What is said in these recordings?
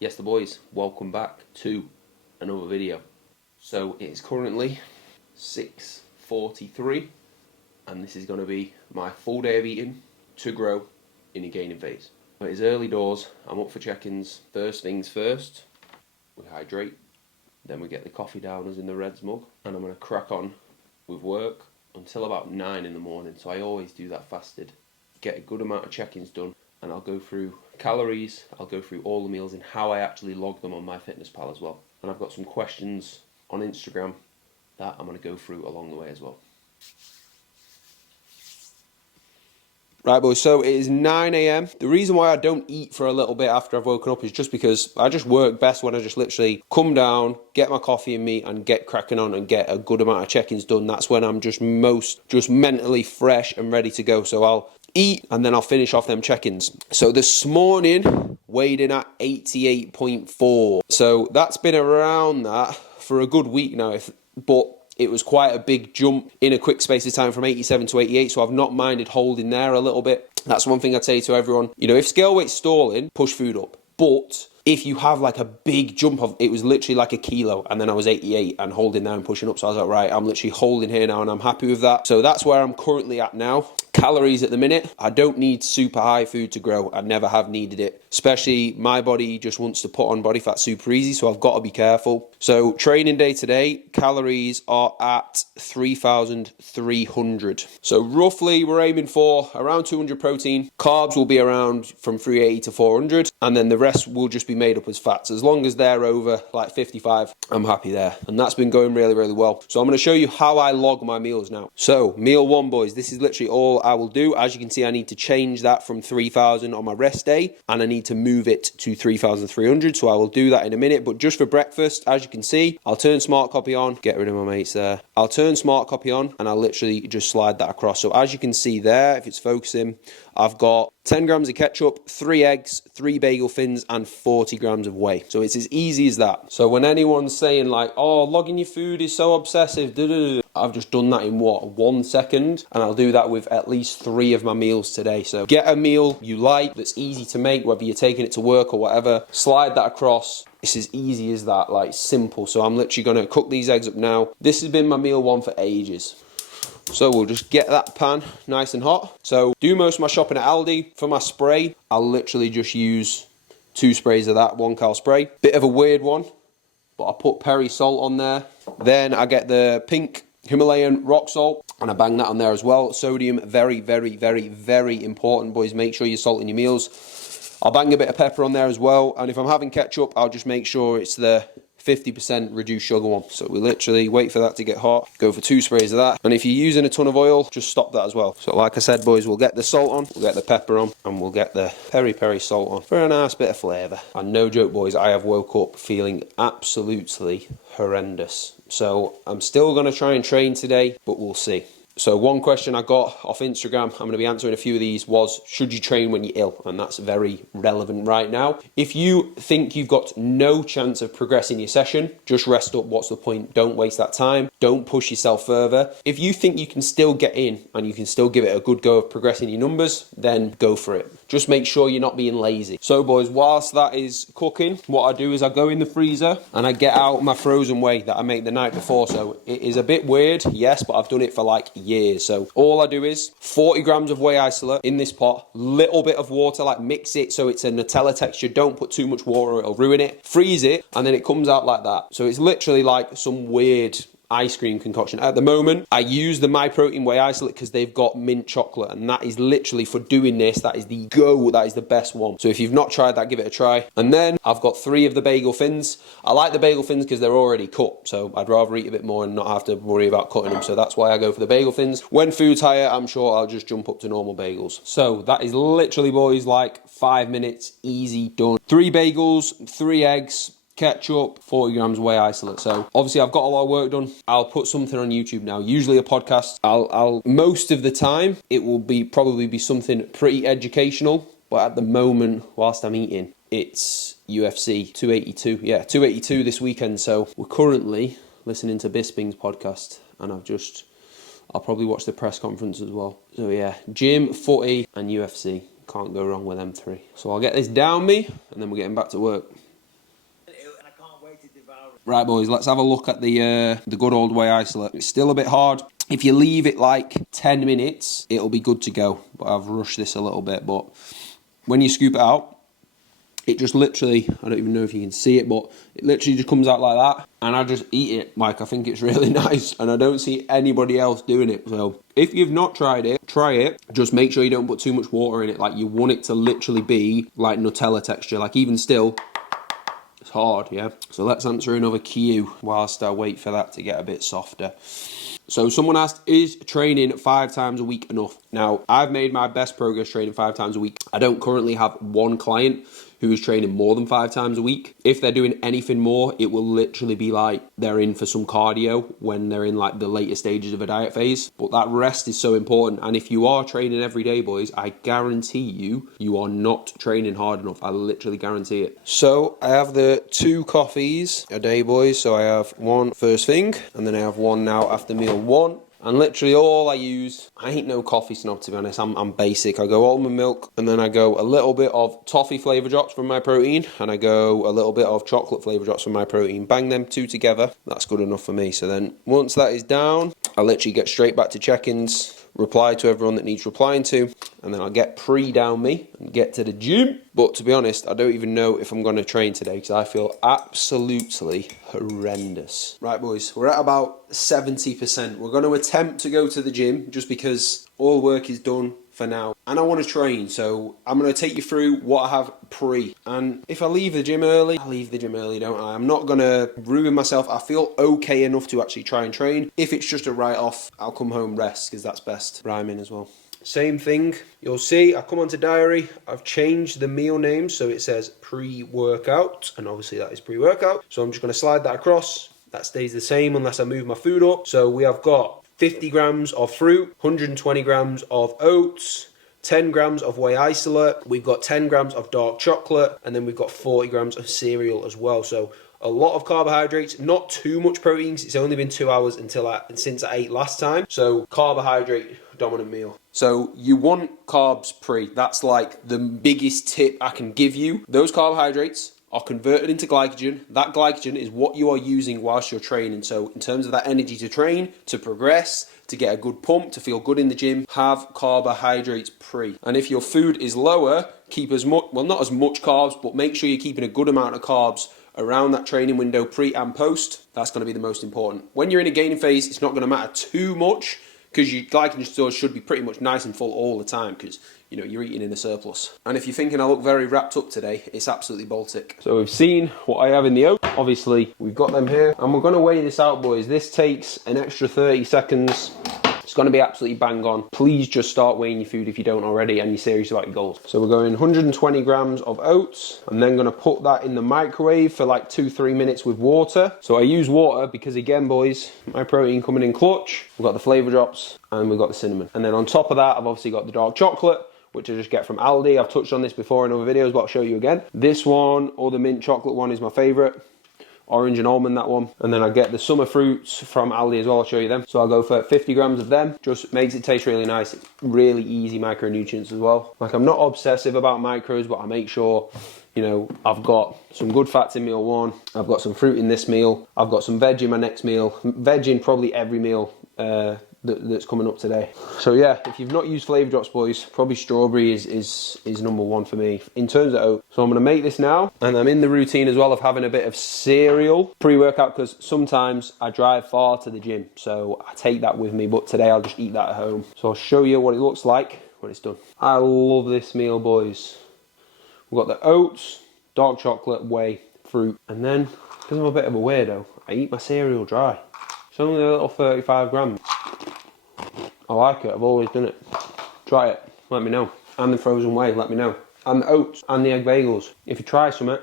Yes, the boys, welcome back to another video. So it is currently 6:43 and this is going to be my full day of eating to grow in a gaining phase. But it's early doors, I'm up for check-ins. First things first, we hydrate, then we get the coffee downers in the Reds mug, and I'm going to crack on with work until about 9 in the morning. So I always do that fasted, get a good amount of check-ins done, and I'll go through calories, I'll go through all the meals and how I actually log them on MyFitnessPal as well. And I've got some questions on Instagram that I'm going to go through along the way as well. Right, boys, so it is 9 AM. The reason why I don't eat for a little bit after I've woken up is just because I just work best when I just literally come down, get my coffee and me, and get cracking on and get a good amount of check-ins done. That's when I'm just mentally fresh and ready to go. So I'll eat and then I'll finish off them check-ins. So this morning, weighed in at 88.4. So that's been around that for a good week now, but it was quite a big jump in a quick space of time from 87 to 88, so I've not minded holding there a little bit. That's one thing I'd say to everyone. You know, if scale weight's stalling, push food up. But if you have like a big jump of, it was literally like a kilo, and then I was 88 and holding there and pushing up, so I was like, right, I'm literally holding here now and I'm happy with that. So that's where I'm currently at now. Calories at the minute, I don't need super high food to grow. I never have needed it. Especially my body just wants to put on body fat super easy, so I've got to be careful. So training day today, calories are at 3,300. So roughly we're aiming for around 200 protein. Carbs will be around from 380 to 400, and then the rest will just be made up as fats. As long as they're over like 55, I'm happy there. And that's been going really, really well. So I'm going to show you how I log my meals now. So meal one, boys, this is literally all I will do. As you can see, I need to change that from 3,000 on my rest day, and I need to move it to 3,300. So I will do that in a minute. But just for breakfast, as you can see, I'll turn smart copy on, get rid of my mates there. I'll turn smart copy on and I'll literally just slide that across. So as you can see there, if it's focusing, I've got 10 grams of ketchup, 3 eggs, 3 bagel thins, and 40 grams of whey. So it's as easy as that. So when anyone's saying like, oh, logging your food is so obsessive, I've just done that in what, 1 second? And I'll do that with at least 3 of my meals today. So get a meal you like, that's easy to make, whether you're taking it to work or whatever, slide that across. It's as easy as that, like simple. So I'm literally gonna cook these eggs up now. This has been my meal one for ages. So we'll just get that pan nice and hot. So do most of my shopping at Aldi. For my spray, I'll literally just use 2 sprays of that 1 cal spray. Bit of a weird one, but I put Perry salt on there. Then I get the pink Himalayan rock salt and I bang that on there as well. Sodium, very, very, very, very important, boys. Make sure you're salting your meals. I'll bang a bit of pepper on there as well. And if I'm having ketchup, I'll just make sure it's the 50% reduced sugar one. So we literally wait for that to get hot, go for 2 sprays of that. And if you're using a ton of oil, just stop that as well. So like I said, boys, we'll get the salt on, we'll get the pepper on, and we'll get the peri salt on for a nice bit of flavour. And no joke, boys, I have woke up feeling absolutely horrendous. So I'm still going to try and train today, but we'll see. So one question I got off Instagram, I'm going to be answering a few of these, was should you train when you're ill? And that's very relevant right now. If you think you've got no chance of progressing your session, just rest up. What's the point? Don't waste that time. Don't push yourself further. If you think you can still get in and you can still give it a good go of progressing your numbers, then go for it. Just make sure you're not being lazy. So boys, whilst that is cooking, what I do is I go in the freezer and I get out my frozen whey that I made the night before. So it is a bit weird, yes, but I've done it for like years. So all I do is 40 grams of whey isolate in this pot, little bit of water, like mix it so it's a Nutella texture. Don't put too much water or it'll ruin it. Freeze it and then it comes out like that. So it's literally like some weird ice cream concoction. At the moment, I use the MyProtein whey isolate because they've got mint chocolate, and that is literally, for doing this, that is the go, that is the best one. So if you've not tried that, give it a try. And then I've got 3 of the bagel thins. I like the bagel thins because they're already cut, so I'd rather eat a bit more and not have to worry about cutting them. So that's why I go for the bagel thins. When food's higher, I'm sure I'll just jump up to normal bagels. So that is literally, boys, like 5 minutes, easy, done. 3 bagels, 3 eggs, ketchup, 40 grams whey isolate. So obviously I've got a lot of work done. I'll put something on YouTube now, usually a podcast. I'll most of the time it will probably be something pretty educational, but at the moment whilst I'm eating, it's UFC 282. Yeah, 282 this weekend. So we're currently listening to Bisping's podcast, and I'll probably watch the press conference as well. So yeah, gym, footy and UFC. Can't go wrong with them 3. So I'll get this down me and then we're getting back to work. Right, boys, let's have a look at the good old whey isolate. It's still a bit hard. If you leave it like 10 minutes, it'll be good to go. But I've rushed this a little bit. But when you scoop it out, it just literally, I don't even know if you can see it, but it literally just comes out like that. And I just eat it. Like, I think it's really nice. And I don't see anybody else doing it. So if you've not tried it, try it. Just make sure you don't put too much water in it. Like, you want it to literally be like Nutella texture. Like, even still, it's hard, yeah? So let's answer another cue whilst I wait for that to get a bit softer. So someone asked, is training 5 times a week enough? Now, I've made my best progress training 5 times a week. I don't currently have one client who is training more than 5 times a week. If they're doing anything more, it will literally be like they're in for some cardio when they're in like the later stages of a diet phase. But that rest is so important. And if you are training every day, boys, I guarantee you are not training hard enough. I literally guarantee it. So I have the 2 coffees a day, boys. So I have one first thing, and then I have one now after meal 1. And literally all I use, I ain't no coffee snob to be honest, I'm basic. I go almond milk, and then I go a little bit of toffee flavour drops from my protein, and I go a little bit of chocolate flavour drops from my protein. Bang them 2 together, that's good enough for me. So then once that is down, I literally get straight back to check-ins, reply to everyone that needs replying to, and then I'll get down me and get to the gym. But to be honest, I don't even know if I'm going to train today because I feel absolutely horrendous. Right, boys, we're at about 70%. We're going to attempt to go to the gym just because all work is done for now. And I want to train, so I'm going to take you through what I have pre. And if I leave the gym early, I leave the gym early, don't I? I'm not going to ruin myself. I feel okay enough to actually try and train. If it's just a write-off, I'll come home rest because that's best. Rhyming as well. Same thing, you'll see, I come onto diary, I've changed the meal name so it says pre-workout, and obviously that is pre-workout. So I'm just going to slide that across. That stays the same unless I move my food up. So we have got 50 grams of fruit, 120 grams of oats, 10 grams of whey isolate, we've got 10 grams of dark chocolate, and then we've got 40 grams of cereal as well. So a lot of carbohydrates, not too much proteins. It's only been 2 hours since I ate last time. So carbohydrate dominant meal. So you want carbs pre. That's like the biggest tip I can give you. Those carbohydrates are converted into glycogen. That glycogen is what you are using whilst you're training. So in terms of that energy to train, to progress, to get a good pump, to feel good in the gym, have carbohydrates pre. And if your food is lower, keep as much, well, not as much carbs, but make sure you're keeping a good amount of carbs around that training window, pre and post. That's going to be the most important. When you're in a gaining phase, it's not going to matter too much because your glycogen stores should be pretty much nice and full all the time because, you know, you're eating in a surplus. And if you're thinking I look very wrapped up today, it's absolutely Baltic. So we've seen what I have in the oat. Obviously, we've got them here. And we're going to weigh this out, boys. This takes an extra 30 seconds. It's going to be absolutely bang on. Please just start weighing your food if you don't already and you're serious about your goals. So we're going 120 grams of oats. I'm then going to put that in the microwave for like 2-3 minutes with water. So I use water because, again, boys, my protein coming in clutch. We've got the flavour drops and we've got the cinnamon. And then on top of that, I've obviously got the dark chocolate, which I just get from Aldi. I've touched on this before in other videos, but I'll show you again. This one, or the mint chocolate one, is my favourite. Orange and almond, that one. And then I get the summer fruits from Aldi as well. I'll show you them. So I'll go for 50 grams of them. Just makes it taste really nice. It's really easy micronutrients as well. Like, I'm not obsessive about macros, but I make sure, you know, I've got some good fats in meal 1. I've got some fruit in this meal. I've got some veg in my next meal. Veg in probably every meal that's coming up today. So yeah, if you've not used flavour drops, boys, probably strawberry is number 1 for me in terms of oat. So I'm going to make this now, and I'm in the routine as well of having a bit of cereal pre-workout because sometimes I drive far to the gym, so I take that with me, but today I'll just eat that at home. So I'll show you what it looks like when it's done. I love this meal, boys. We've got the oats, dark chocolate, whey, fruit, and then, because I'm a bit of a weirdo, I eat my cereal dry. It's only a little 35 grams. I like it, I've always done it. Try it, let me know. And the frozen whey, let me know. And the oats and the egg bagels. If you try something,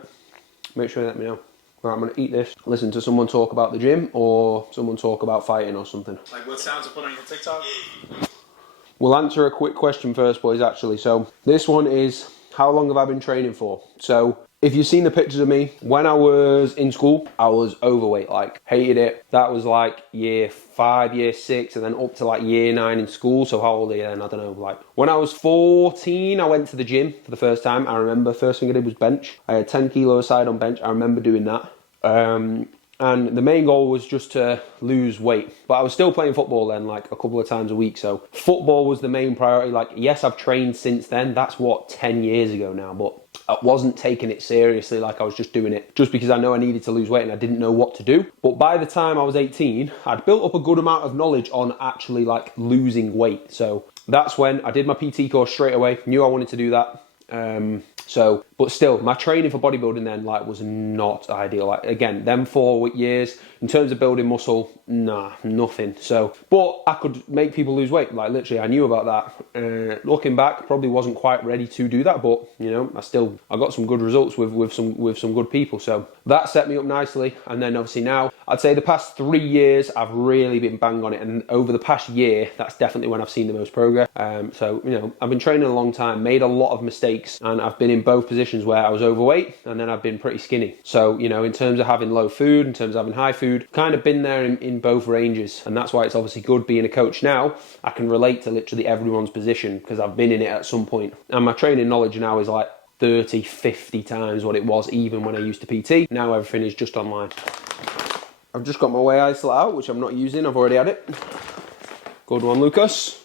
make sure you let me know. Right, I'm going to eat this, listen to someone talk about the gym or someone talk about fighting or something. Like what sounds to put on your TikTok? We'll answer a quick question first, boys, actually. So this one is, how long have I been training for? So if you've seen the pictures of me, when I was in school, I was overweight, like, hated it. That was like year 5, year 6, and then up to like year 9 in school. So how old are you then? I don't know, like, when I was 14, I went to the gym for the first time. I remember first thing I did was bench. I had 10 kilo aside on bench. I remember doing that. And the main goal was just to lose weight. But I was still playing football then, like a couple of times a week. So football was the main priority. Like, yes, I've trained since then. That's what, 10 years ago now. But I wasn't taking it seriously. Like, I was just doing it just because I know I needed to lose weight and I didn't know what to do. But by the time I was 18, I'd built up a good amount of knowledge on actually like losing weight. So that's when I did my PT course straight away. Knew I wanted to do that. But still, my training for bodybuilding then like was not ideal. Like, again, them 4 years in terms of building muscle, nah, nothing. So, but I could make people lose weight. Like, literally, I knew about that. Looking back, probably wasn't quite ready to do that, but you know, I got some good results with some good people. So that set me up nicely. And then obviously now, I'd say the past 3 years, I've really been bang on it. And over the past year, that's definitely when I've seen the most progress. So, you know, I've been training a long time, made a lot of mistakes, and I've been in both positions where I was overweight and then I've been pretty skinny. So, you know, in terms of having low food, in terms of having high food, kind of been there in both ranges. And that's why it's obviously good being a coach now. I can relate to literally everyone's position because I've been in it at some point. And my training knowledge now is like 30, 50 times what it was even when I used to PT. Now everything is just online. I've just got my whey isolate out, which I'm not using. I've already had it. Good one, Lucas.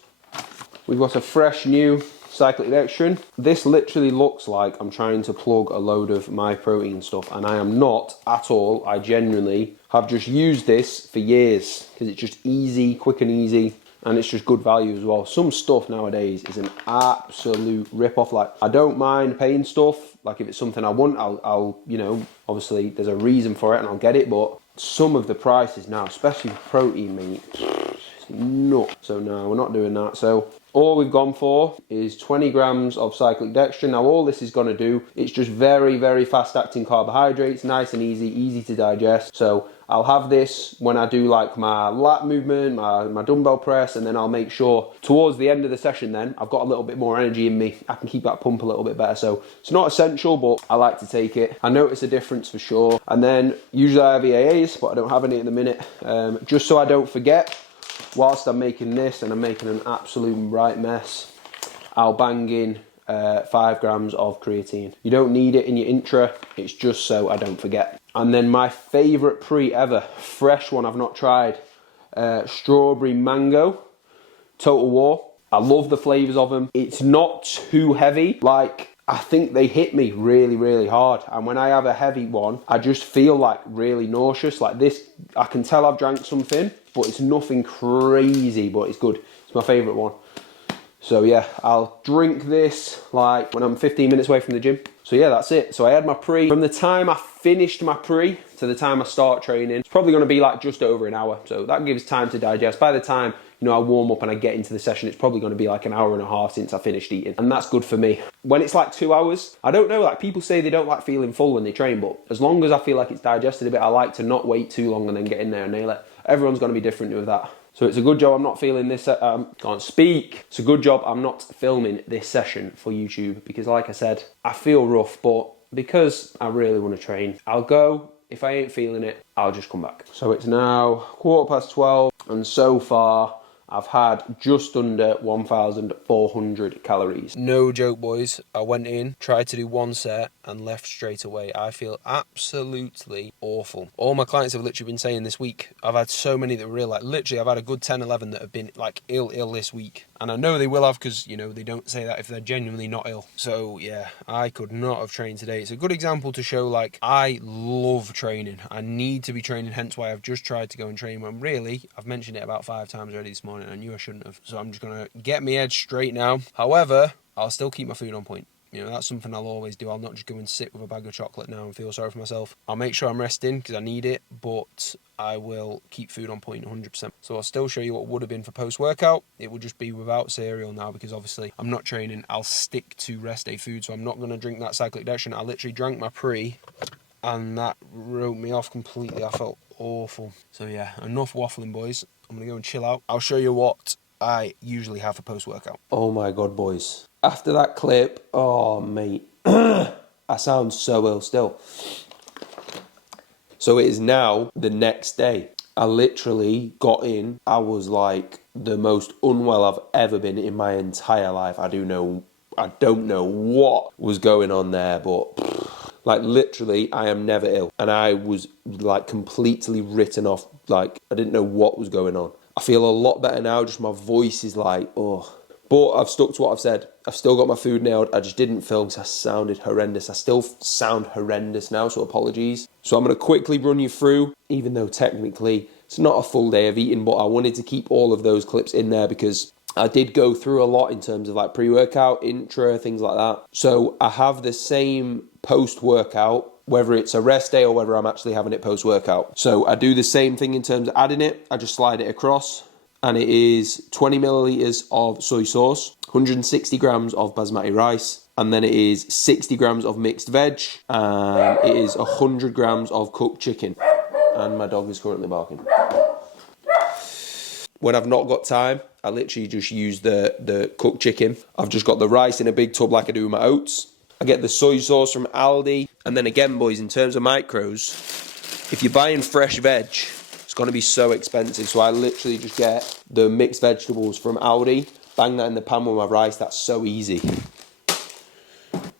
We've got a fresh new cyclic dextrin. This literally looks like I'm trying to plug a load of my protein stuff, and I am not at all. I genuinely have just used this for years because it's just easy, quick and easy, and it's just good value as well. Some stuff nowadays is an absolute rip-off. Like, I don't mind paying stuff. Like, if it's something I want, I'll you know, obviously there's a reason for it and I'll get it, but some of the prices now, especially for protein, mate, it's nuts. So no, we're not doing that. So all we've gone for is 20 grams of cyclic dextrin. Now all this is going to do, it's just very, very fast acting carbohydrates, nice and easy to digest. So I'll have this when I do like my lat movement, my dumbbell press, and then I'll make sure towards the end of the session then I've got a little bit more energy in me. I can keep that pump a little bit better. So it's not essential, but I like to take it. I notice a difference for sure. And then usually I have EAAs, but I don't have any at the minute. Just so I don't forget, whilst I'm making this, and I'm making an absolute right mess, I'll bang in 5 grams of creatine. You don't need it in your intra, it's just so I don't forget. And then my favourite pre ever, fresh one I've not tried, strawberry mango, Total War. I love the flavours of them. It's not too heavy. Like, I think they hit me really, really hard. And when I have a heavy one, I just feel like really nauseous. Like this, I can tell I've drank something, but it's nothing crazy, but it's good. It's my favourite one. So yeah, I'll drink this like when I'm 15 minutes away from the gym. So yeah, that's it. So I had my pre. From the time I finished my pre to the time I start training, it's probably going to be like just over an hour. So that gives time to digest. By the time, you know, I warm up and I get into the session, it's probably going to be like an hour and a half since I finished eating. And that's good for me. When it's like 2 hours, I don't know, like people say they don't like feeling full when they train, but as long as I feel like it's digested a bit, I like to not wait too long and then get in there and nail it. Everyone's going to be different with that. So it's a good job I'm not feeling this, can't speak. It's a good job I'm not filming this session for YouTube because like I said, I feel rough, but because I really want to train, I'll go. If I ain't feeling it, I'll just come back. So it's now 12:15 and so far I've had just under 1,400 calories. No joke, boys. I went in, tried to do one set and left straight away. I feel absolutely awful. All my clients have literally been saying this week, I've had so many that were real, like literally I've had a good 10, 11 that have been like ill this week. And I know they will have because, you know, they don't say that if they're genuinely not ill. So yeah, I could not have trained today. It's a good example to show like I love training. I need to be training, hence why I've just tried to go and train when really, I've mentioned it about 5 times already this morning. I knew I shouldn't have. So I'm just going to get my head straight now. However, I'll still keep my food on point. You know, that's something I'll always do. I'll not just go and sit with a bag of chocolate now and feel sorry for myself. I'll make sure I'm resting because I need it, but I will keep food on point 100%. So I'll still show you what would have been for post-workout. It will just be without cereal now because obviously I'm not training. I'll stick to rest day food, so I'm not going to drink that cyclic dextrin. I literally drank my pre and that wrote me off completely. I felt awful. So yeah, enough waffling, boys. I'm going to go and chill out. I'll show you what I usually have for post-workout. Oh my God, boys. After that clip, oh mate, I sound so ill still. So it is now the next day. I literally got in, I was like the most unwell I've ever been in my entire life. I don't know what was going on there, but Like literally, I am never ill. And I was like completely written off. Like I didn't know what was going on. I feel a lot better now. Just my voice is like, oh. But I've stuck to what I've said. I've still got my food nailed. I just didn't film because I sounded horrendous. I still sound horrendous now, so apologies. So I'm going to quickly run you through, even though technically it's not a full day of eating, but I wanted to keep all of those clips in there because I did go through a lot in terms of like pre-workout, intra, things like that. So I have the same post-workout, whether it's a rest day or whether I'm actually having it post-workout. So I do the same thing in terms of adding it. I just slide it across. And it is 20 milliliters of soy sauce, 160 grams of basmati rice, and then it is 60 grams of mixed veg, and it is 100 grams of cooked chicken. And my dog is currently barking. When I've not got time, I literally just use the cooked chicken. I've just got the rice in a big tub like I do with my oats. I get the soy sauce from Aldi. And then again, boys, in terms of macros, if you're buying fresh veg, it's going to be so expensive. So I literally just get the mixed vegetables from Aldi, bang that in the pan with my rice. That's so easy.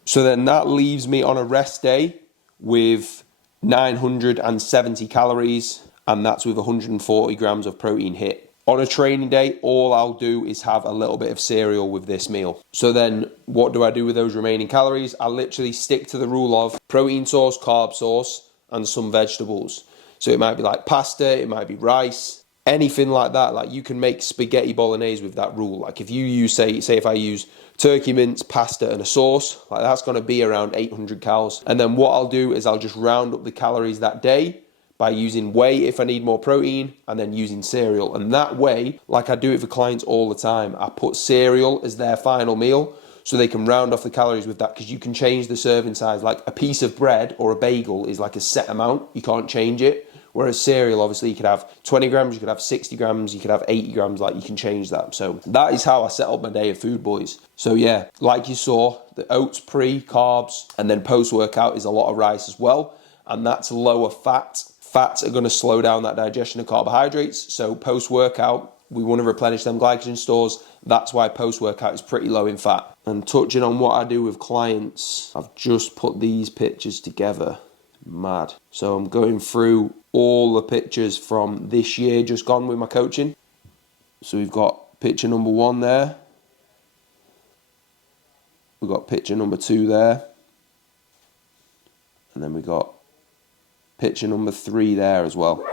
So then that leaves me on a rest day with 970 calories, and that's with 140 grams of protein hit. On a training day, all I'll do is have a little bit of cereal with this meal. So then what do I do with those remaining calories? I literally stick to the rule of protein source, carb source, and some vegetables. So it might be like pasta, it might be rice, anything like that. Like you can make spaghetti bolognese with that rule. Like if you use, say if I use turkey mince, pasta and a sauce, like that's going to be around 800 calories. And then what I'll do is I'll just round up the calories that day by using whey if I need more protein, and then using cereal. And that way, like I do it for clients all the time, I put cereal as their final meal so they can round off the calories with that, because you can change the serving size. Like a piece of bread or a bagel is like a set amount, you can't change it. Whereas cereal, obviously, you could have 20 grams, you could have 60 grams, you could have 80 grams, like you can change that. So that is how I set up my day of food, boys. So yeah, like you saw, the oats pre-carbs, and then post-workout is a lot of rice as well. And that's lower fat. Fats are going to slow down that digestion of carbohydrates. So post-workout, we want to replenish them glycogen stores. That's why post-workout is pretty low in fat. And touching on what I do with clients, I've just put these pictures together. Mad. So I'm going through all the pictures from this year just gone with my coaching. So we've got picture number 1 there. We've got picture number 2 there. And then we got picture number 3 there as well.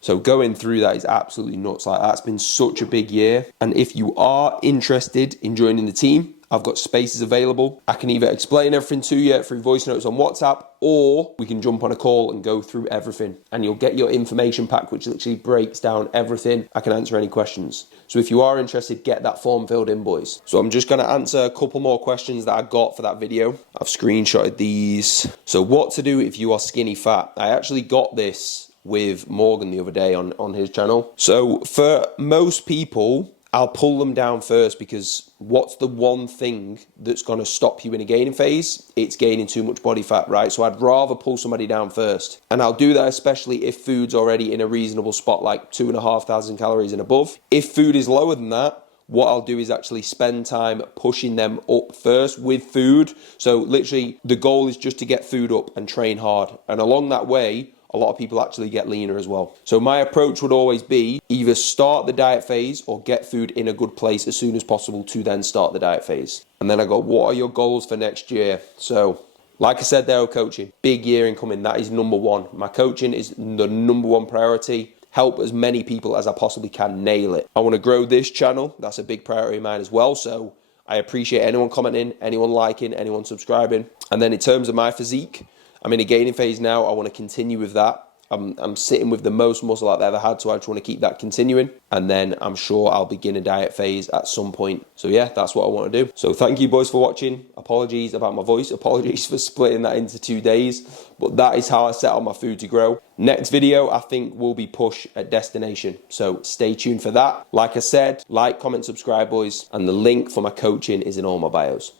So going through that is absolutely nuts. Like that's been such a big year. And if you are interested in joining the team, I've got spaces available. I can either explain everything to you through voice notes on WhatsApp, or we can jump on a call and go through everything. And you'll get your information pack, which literally breaks down everything. I can answer any questions. So if you are interested, get that form filled in, boys. So I'm just going to answer a couple more questions that I got for that video. I've screenshotted these. So what to do if you are skinny fat? I actually got this with Morgan the other day on his channel. So for most people, I'll pull them down first, because what's the one thing that's going to stop you in a gaining phase? It's gaining too much body fat, right? So I'd rather pull somebody down first. And I'll do that especially if food's already in a reasonable spot, like 2,500 calories and above. If food is lower than that, what I'll do is actually spend time pushing them up first with food. So literally the goal is just to get food up and train hard. And along that way, a lot of people actually get leaner as well. So my approach would always be either start the diet phase or get food in a good place as soon as possible to then start the diet phase. And then I go, what are your goals for next year? So like I said there with coaching, big year incoming. That is number 1. My coaching is the number 1 priority. Help as many people as I possibly can nail it. I want to grow this channel. That's a big priority of mine as well. So I appreciate anyone commenting, anyone liking, anyone subscribing. And then in terms of my physique, I'm in a gaining phase now. I want to continue with that. I'm sitting with the most muscle I've ever had, so I just want to keep that continuing. And then I'm sure I'll begin a diet phase at some point. So yeah, that's what I want to do. So thank you boys for watching. Apologies about my voice. Apologies for splitting that into 2 days. But that is how I set up my food to grow. Next video, I think, will be push at destination. So stay tuned for that. Like I said, like, comment, subscribe, boys. And the link for my coaching is in all my bios.